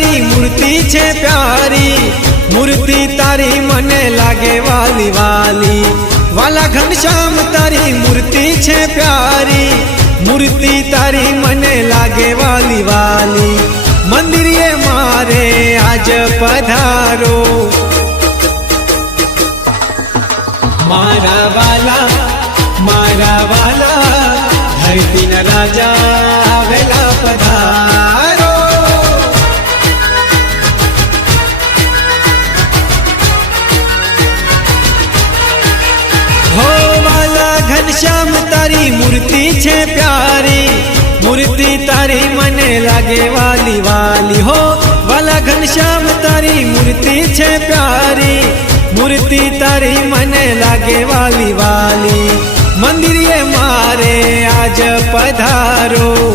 तारी मूर्ति छे प्यारी, मूर्ति तारी मने लागे वाली वाली। वाला घनश्याम तारी मूर्ति छे प्यारी, मूर्ति तारी मने लागे वाली वाली। मंदिरे मारे आज पधारो, मारा वाला धरती न राजा वेला पधारो। हो वाला घनश्याम तारी मूर्ति छे प्यारी, मूर्ति तारी मने लागे वाली वाली। हो वाला घनश्याम तारी मूर्ति छे प्यारी, मूर्ति तारी मने लागे वाली वाली। मंदिरे मारे आज पधारो,